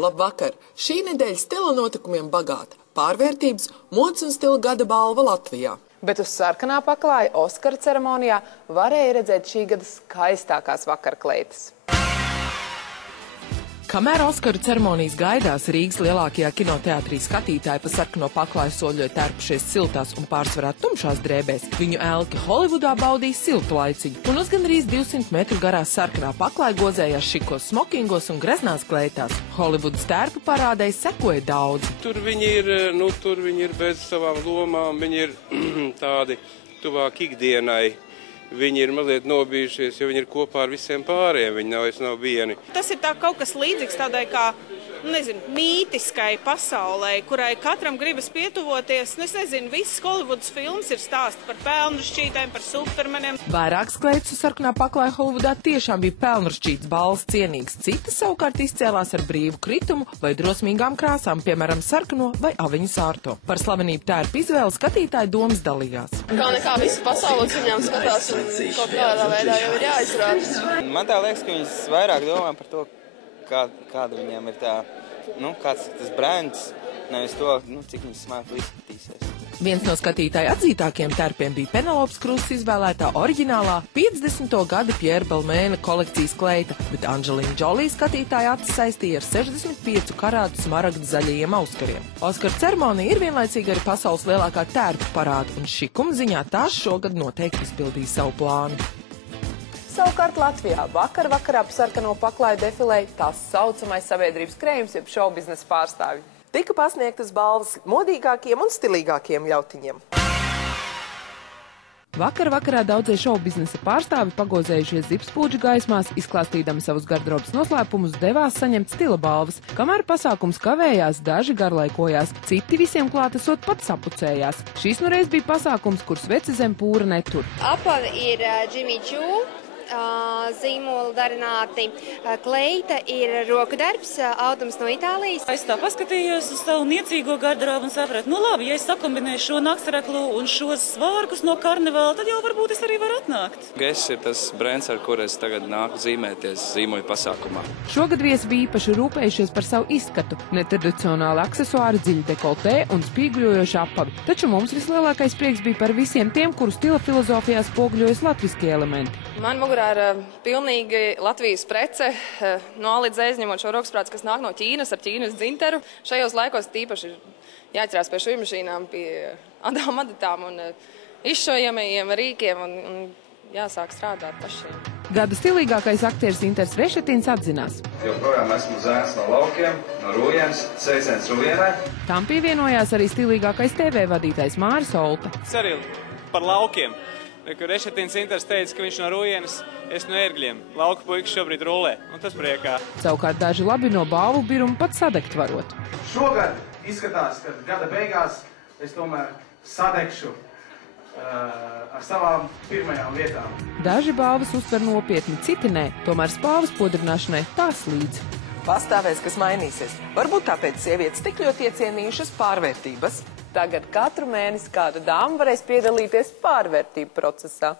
Labvakar! Šī nedēļa stila notikumiem bagāta. Pārvērtības, modes un stila gada balva Latvijā. Bet uz sarkanā paklāja Oskara ceremonijā varēja redzēt šī gada skaistākās vakarkleitas. Kamēr Oskaru ceremonijas gaidās, Rīgas lielākajā kinoteātrī skatītāji pa sarkano paklāju soļoja tērpušies siltās un pārsvarā tumšās drēbēs, viņu elki Holivudā baudīja siltu laiciņu, un uz gandrīz 200 metru garās sarkanā paklāja gozējās šikos smokingos un greznās kleitās. Holivudas tērpu parādei sekoja daudzi. Tur viņi ir bez savām lomām, viņi ir tādi tuvāk ikdienai. Viņi ir mazliet nobijušies, jo viņi ir kopā ar visiem pārējiem, viņi nav vieni. Tas ir kaut kas līdzīgs tādai kā, mītiskai pasaulē, kurai katram gribas pietuvoties. Es nezinu, visas Holivudas filmas ir stāsti par pelnrašķītēm, par supermeniem. Vairākas kleitas uz sarkanā paklāja Holivudā tiešām bija pelnrašķītas balvas cienīgas, citas savukārt izcēlās ar brīvu kritumu vai drosmīgām krāsām, piemēram, sarkano vai aviņu sārto. Par slavenību tērpu izvēli skatītāji domas dalījās. Kā nekā visi pasaules viņām skatās un kaut kādā veidā jau ir jāizrāda. Man tā liekas, ka viņas vairāk domā par to, kāda viņiem ir tā, kāds ir tas brands, nevis to, cik viņas smēkli izskatīsies. Viens no skatītāju atzītākiem tērpiem bija Penelopes Krusts izvēlētā oriģinālā 50. gada Pierre Balmaina kolekcijas kleita, bet Angelina Jolie skatītāja acis saistīja ar 65 karātu smaragdu zaļajiem auskariem. Oskara ceremonija ir vienlaicīgi arī pasaules lielākā tērpu parāda, un šikuma ziņā tās šogad noteikti izpildīja savu plānu. Savukārt Latvijā vakarā pa sarkano paklāju defilēja tās saucamais sabiedrības krējums, jeb šovbiznesa pārstāvji. Tika pasniegtas balvas modīgākiem un stilīgākiem ļautiņiem. Vakarā daudzie šovbiznesa pārstāvi pagozējušies zipspūdžu gaismās, izklāstīdami savus garderobas noslēpumus, devās saņemt stila balvas. Kamēr pasākums kavējās, daži garlaikojās, citi visiem klātesot pat sapucējās. Šīs nureiz bija pasākums, kur sveci zem pūra netur. Apavi ir Jimmy Choo. Zīmoli darināti. Kleita ir roku darbs, audums no Itālijas. Es tā paskatījos uz savu niecīgo garderobu un sapratu, labi, ja es sakombinēju šo naktsreklu un šos svārkus no karnevāla, tad jau varbūt es arī varu atnākt. Guess ir tas brands, ar kur es tagad nāku zīmēties zīmoļu pasākumā. Šogad viesi bija īpaši rūpējušies par savu izskatu, netradicionāli aksesuāri, dziļi dekoltē un spīguļojoši apavi. Taču mums vislielākais prieks bija par visiem tiem, kuru stila filozofijā spoguļojas latviskie elementi. Man mugurā ir pilnīgi Latvijas prece, no A līdz Z izņemot šo rokasprāts, kas nāk no Ķīnas ar Ķīnas dzinteru. Šajos laikos tīpaši ir jāatcerās pie šujmašīnām, pie adām adatām un izšojamajiem rīkiem un jāsāk strādāt pašiem. Gada stilīgākais aktieris Inters Rešetins atzinās. Joprojām esmu zēns no laukiem, no Rujienas, sveiciens Rujienai. Tam pievienojās arī stilīgākais TV vadītājs Māris Olta. Arī par laukiem. Kur Rešetins Inters teica, ka viņš no Rujienas, es no Ērgļiem. Lauka puikas šobrīd rulē, un tas priekā. Savukārt daži labi no balvu birumu pat sadegt varot. Šogad izskatās, ka gada beigās es tomēr sadegšu ar savām pirmajām vietām. Daži balvas uztver nopietni, citi nē, tomēr spāvas podrināšanai tās līdz. Pastāvēs, kas mainīsies. Varbūt tāpēc sievietes tik ļoti iecienījušas pārvērtības. Tagad katru mēnesi kāda dāma varēs piedalīties pārvērtību procesā.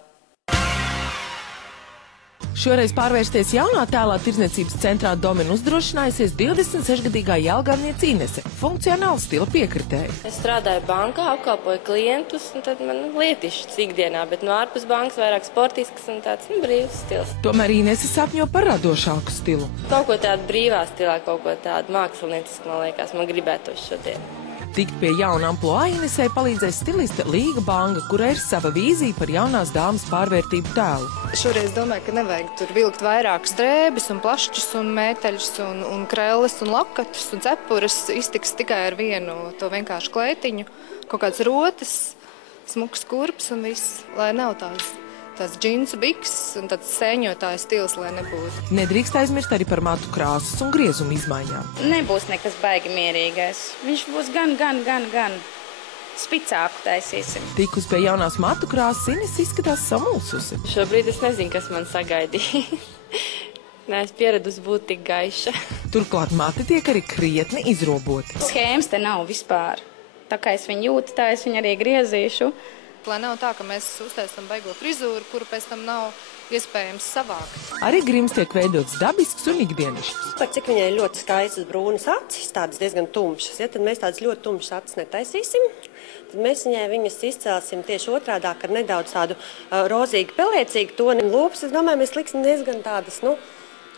Šoreiz pārvērsties jaunā tēlā tirdzniecības centrā Domina uzdrošinājusies 26-gadīgā jelgavniece Inese, funkcionāla stila piekritēja. Es strādāju bankā, apkalpoju klientus, un tad man lietišķis ikdienā, bet no ārpus bankas vairāk sportisks un tāds brīvs stils. Tomēr Inese sapņo par radošāku stilu. Kaut ko tādu brīvā stilā, kaut ko tādu māksliniecisku, man liekas, man gribētos šodien. Tikt pie jauna amploā Inesei palīdzēs stiliste Līga Banga, kura ir sava vīzija par jaunās dāmas pārvērtību tēlu. Šoreiz domāju, ka nevajag tur vilkt vairākas drēbes un plašķus un mēteļus un krelles un lakatus un cepures. Iztiks tikai ar vienu to vienkārši kleitiņu, kaut kāds rotas, smuks kurps un viss, lai nav tās džinsu biks un tāds sēņotāja stils, lai nebūtu. Nedrīkst aizmirst arī par matu krāsas un griezumu izmaiņām. Nebūs nekas baigi mierīgais. Viņš būs gan spicāku taisīsim. Tikus pie jaunās matu krāsas, Ines izskatās samulsusi. Šobrīd es nezinu, kas man sagaidīja. Es pieradusi būt tik gaiša. Turklāt mati tiek arī krietni izroboti. Schēmas te nav vispār. Tā kā es viņu jūtu, tā es viņu arī griezīšu. Lai nav tā, ka mēs uztaisam baigo frizūru, kuru pēc tam nav iespējams savākt. Arī grims tiek veidots dabisks un ikdienišķs. Par cik viņai ļoti skaistas brūnas acis, tādas diezgan tumšas, ja, tad mēs tādas ļoti tumšas acis netaisīsim. Tad mēs viņas izcelsim tieši otrādāk ar nedaudz tādu rozīgu, pelēcīgu toni. Lūpas, es domāju, mēs liksim diezgan tādas,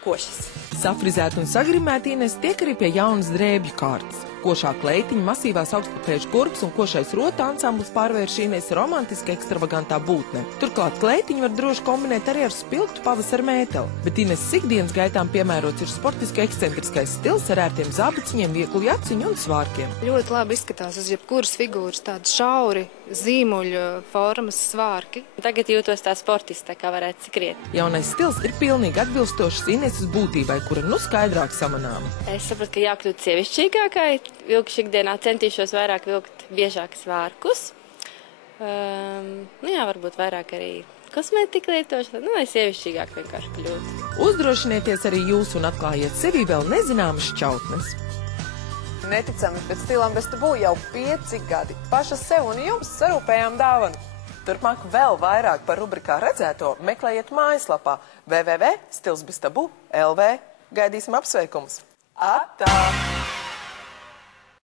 košas. Safrizēta un sagrimēta Ines tiek arī pie jaunas drēbju kārtas. Košā kleitiņa, masīvās augstpapēžu kurps un košais rota ansamblis pārvērš Ines romantiski ekstravagantā būtnē. Turklāt kleitiņu var droši kombinēt arī ar spilgtu pavasara mēteli, bet Ines ikdienas gaitām piemērots ir sportiski ekscentriskais stils ar ērtiem zābaciņiem, vieglu jaciņu un svārkiem. Ļoti labi izskatās uz jebkuras figūras, tādi šauri, zīmuļu formas svārki. Tagad jūtos tā sportista, kā varētu skriet. Jaunais stils ir pilnīgi atbilstošs Ineses būtībai, kura skaidrāk samanāma. Es sapratu, ka jākļūt sievišķīgākai. Vilkšu ikdienā centīšos vairāk vilkt biežāk svārkus. Varbūt vairāk arī kosmētika lietošana, lai sievišķīgāk vienkārši kļūt. Uzdrošinieties arī jūs un atklājiet sevī vēl nezināmas šķautnes. Neticami, bet stilam bez tabū jau 5 gadi. Pašas sev un jums sarūpējām dāvanu. Turpmāk vēl vairāk par rubrikā redzēto meklējiet mājaslapā www.stilsbeztabu.lv. Gaidīsim apsveikumus. Atā!